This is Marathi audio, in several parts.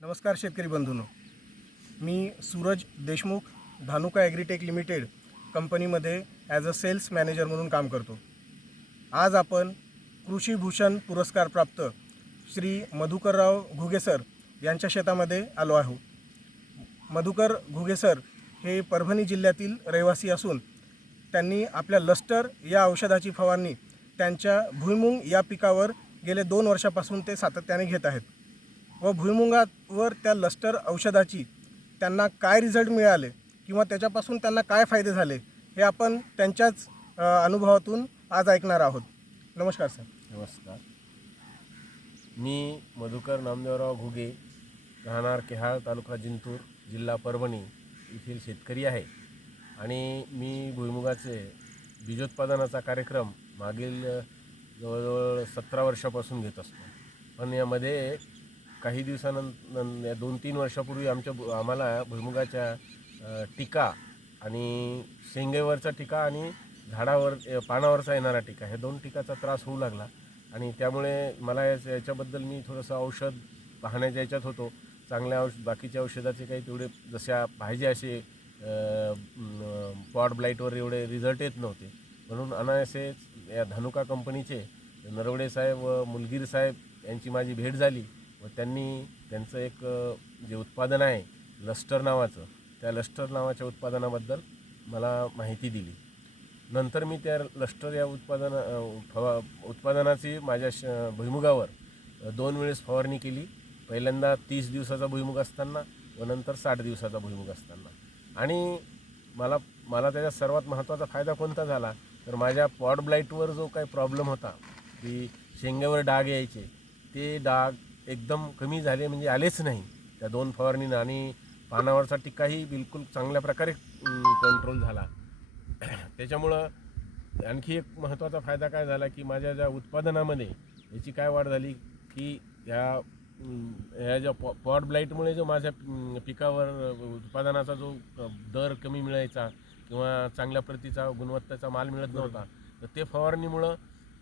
नमस्कार शेतकरी बंधूंनो, मी सूरज देशमुख धानुका ॲग्रीटेक लिमिटेड कंपनीमध्ये ॲज अ सेल्स मॅनेजर म्हणून काम करतो। आज आपण कृषीभूषण पुरस्कार प्राप्त श्री मधुकरराव घुगे सर यांच्या शेतामध्ये आलो आहोत। मधुकर घुगे सर हे परभणी जिल्ह्यातील रहिवासी असून त्यांनी आपल्या लस्टर या औषधाची फवारणी त्यांच्या भुईमुंग या पिकावर गेले 2 वर्षापासून ते सातत्याने घेत आहेत व भुईमुगावर त्या लस्टर औषधाची त्यांना काय रिझल्ट मिळाले किंवा त्याच्यापासून त्यांना काय फायदे झाले हे आपण त्यांच्याच अनुभवातून आज ऐकणार आहोत। नमस्कार सर। नमस्कार, मी मधुकर नामदेवराव घुगे, राहणार केहाळ, तालुका जिंतूर, जिल्हा परभणी येथील शेतकरी आहे आणि मी भुईमुगाचे बीजोत्पादनाचा कार्यक्रम मागील जवळजवळ 17 वर्षापासून घेत असतो। पण यामध्ये काही दिवसानंतर 2-3 वर्षापूर्वी आम्हाला भुईमुगाच्या टिका आणि शेंगेवरचा टिका आणि झाडावर पानावरचा येणारा टिका, हे 2 टिकाचा त्रास होऊ लागला आणि त्यामुळे मला याच्याबद्दल मी थोडंसं औषध पाहण्याच्या याच्यात होतो। चांगल्या बाकीच्या औषधाचे काही तेवढे जशा पाहिजे असे पॉड ब्लाईटवर एवढे रिझल्ट येत नव्हते, म्हणून अनायासे या धानुका कंपनीचे नरवडे साहेब व मुलगीर साहेब यांची माझी भेट झाली व त्यांनी त्यांचं एक जे उत्पादन आहे लस्टर नावाचं, त्या लस्टर नावाच्या उत्पादनाबद्दल मला माहिती दिली। नंतर मी त्या लस्टर या उत्पादनाची माझ्या भुईमुगावर 2 वेळेस फवारणी केली। पहिल्यांदा 30 दिवसाचा भुईमुग असताना व नंतर 60 दिवसाचा भुईमुग असताना। आणि मला त्याचा सर्वात महत्त्वाचा फायदा कोणता झाला तर माझ्या पॉड ब्लाईटवर जो काही प्रॉब्लेम होता की शेंगेवर डाग यायचे, ते डाग एकदम कमी झाले, म्हणजे आलेच नाही त्या 2 फवारणीनं। आणि पानावरचा टिकाही बिलकुल चांगल्या प्रकारे कंट्रोल झाला। त्याच्यामुळं आणखी एक महत्त्वाचा फायदा काय झाला की माझ्या ज्या उत्पादनामध्ये याची काय वाढ झाली की ह्या ज्या पॉड ब्लाईटमुळे जो माझ्या पिकावर उत्पादनाचा जो दर कमी मिळायचा किंवा चांगल्या प्रतीचा गुणवत्तेचा माल मिळत नव्हता, तर ते फवारणीमुळं,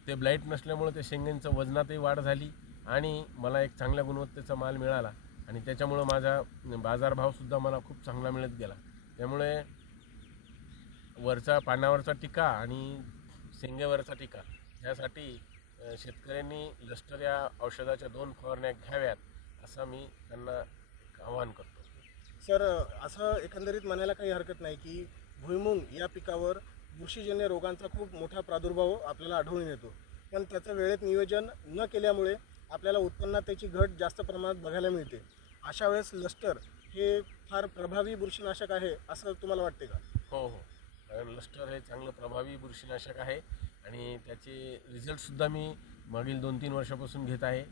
ते ब्लाईट नसल्यामुळं ते शेंगांचं वजनातही वाढ झाली आणि मला एक चांगल्या गुणवत्तेचा माल मिळाला आणि त्याच्यामुळं माझा बाजारभावसुद्धा मला खूप चांगला मिळत गेला। त्यामुळे पानावरचा टिका आणि शेंगेवरचा टिका ह्यासाठी शेतकऱ्यांनी लस्टर या औषधाच्या 2 फवारण्या घ्याव्यात असं मी त्यांना आवाहन करतो। सर, असं एकंदरीत म्हणायला काही हरकत नाही की भुईमुंग या पिकावर बुरशीजन्य रोगांचा खूप मोठा प्रादुर्भाव आपल्याला आढळून येतो, पण त्याचं वेळेत नियोजन न केल्यामुळे आपल्याला उत्पन्नात त्याची घट जास्त प्रमाणात बघायला मिळते। अशा वेळेस लस्टर हे फार प्रभावी बुरशीनाशक आहे असं तुम्हाला वाटते का? हो, कारण लस्टर हे चांगलं प्रभावी बुरशीनाशक आहे आणि त्याचे रिझल्टसुद्धा मी मागील 2-3 वर्षापासून घेत आहे।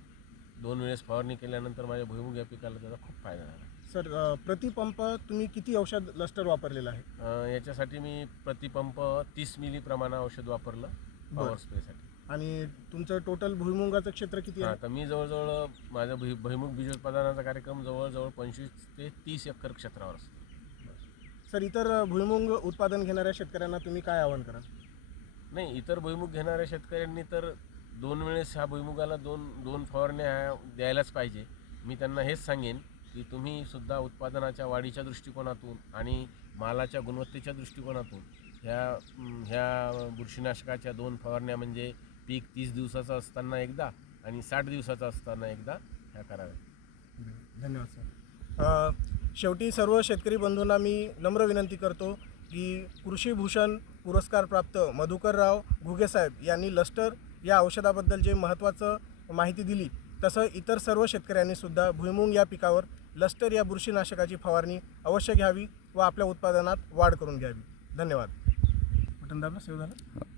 2 वेळेस फवारणी केल्यानंतर माझ्या भुईमुग या पिकाला त्याचा खूप फायदा झाला। सर, प्रतिपंप तुम्ही किती औषध लस्टर वापरलेलं आहे? याच्यासाठी मी प्रतिपंप 30 मिली प्रमाणे औषध वापरलं पॉवर स्प्रेसाठी। आणि तुमचं टोटल भुईमुगाचं क्षेत्र किती आहे? आता मी जवळजवळ माझा भुईमुग बीजोत्पादनाचा कार्यक्रम जवळजवळ 25 ते 30 एकर क्षेत्रावर असतो। सर, इतर भुईमुग उत्पादन घेणाऱ्या शेतकऱ्यांना तुम्ही काय आवाहन कराल? नाही, इतर भुईमुग घेणाऱ्या शेतकऱ्यांनी तर 2 वेळेस ह्या भुईमुगाला 2 फवारण्या द्यायलाच पाहिजे। मी त्यांना हेच सांगेन की तुम्ही सुद्धा उत्पादनाच्या वाढीच्या दृष्टिकोनातून आणि मालाच्या गुणवत्तेच्या दृष्टिकोनातून ह्या बुरशीनाशकाच्या 2 फवारण्या, म्हणजे पीक 30 दिवसाचं असताना एकदा आणि 60 दिवसाचं असताना एकदा ह्या कराव्या। धन्यवाद सर। शेवटी सर्व शेतकरी बंधूंना मी नम्र विनंती करतो की कृषीभूषण पुरस्कार प्राप्त मधुकरराव घुगे साहेब यांनी लस्टर या औषधाबद्दल जे महत्त्वाचं माहिती दिली, तसं इतर सर्व शेतकऱ्यांनी सुद्धा भुईमुंग या पिकावर लस्टर या बुरशीनाशकाची फवारणी अवश्य घ्यावी व आपल्या उत्पादनात वाढ करून घ्यावी। धन्यवाद। बटन दाबलं, सेव्ह झालं।